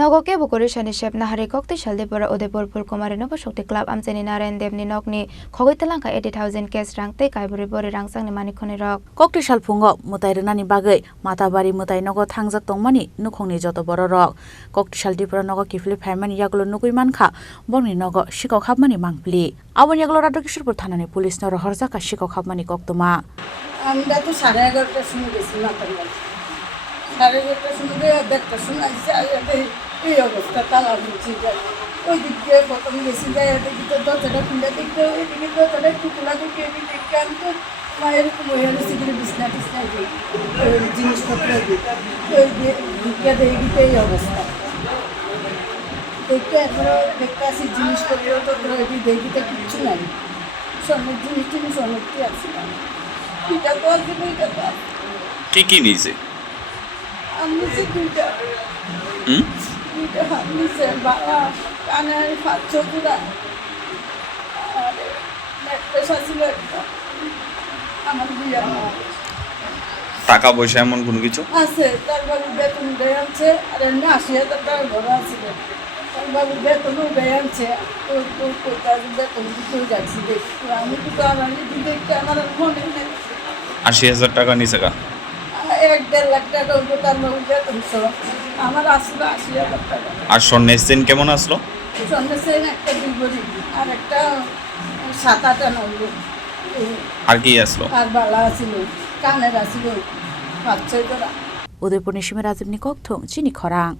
নগকে বকরি শনিশেব নাহারি কক্তি শালদেপুরা উদয়পুর ফুলকুমারি নবশক্তি ক্লাব আমচাইনি Narayan DebniNokni KhogwiTwlangkha 80,000 cash rangte Kaibwrwi BoriRangchakni manikkhoni rok kokti salphungo mutai rwnani bagui matabari mutai nogo thangjak tongmani nukhungni joto boro rok kokti sal Tripura nogo kifli phaimani yagulo nugui mankha bongni nogo sikok habmani mangpli aboni yagulo Radhakishorpur thanani police no rohorjaka sikok habmani koktoma আমরা তো 11:30টার সময় গেছি মাতার 11:30টার সময় দেড়টার সময় আসছে এই অবস্থা তালা বুঝছি ওই দিক দিয়ে প্রথম গেছি যাই দেখি তো দরজাটা খুলে দেখতে ওইদিকে দরজাটা একটু খোলা দেখে দেখে আমি তো এরকম হয়ে গেছি বিছনা টিছনা জিনিসপত্র ওই দিকে দেখি তো এই অবস্থা দেখতে এরপরে দেখতে আসি জিনিসপত্র তো দেখি তো কিচ্ছু নাই স্বর্ণের জিনিস অনেকটি আছে এটা তো আছে এটা তো কি নিয়েছে আমি দুইটা হাত নিচে বাবা কানের হাত চোখরা আর পেশা ছিল একটা আমার বিয়ে টাকা পয়সা এমন কোনো কিছু আছে তার বাবু বেতন দেয় আনছে আর এমনি 80,000 টাকা ঘর আছে তার বাবু বেতনও দেয় আনছে বেতন দিতেও যাচ্ছি দেখি আমি তো আমি দেখতে আমার মনে নেই 80,000 টাকা নিছে কা 1-1.5 লাখ টাকা তার বাবু বেতন সব আমার আসলো 80,000 টাকা আর স্বর্ণের চেন কেমন আসলো স্বর্ণের চেন একটা 2 ভরি আর একটা 7-8 আনা আর কি আসলো আর বালা ছিল কানের ছিল 5-6 জোড়া Udaipur Nishimi Razibni Kokthong Chini Khorang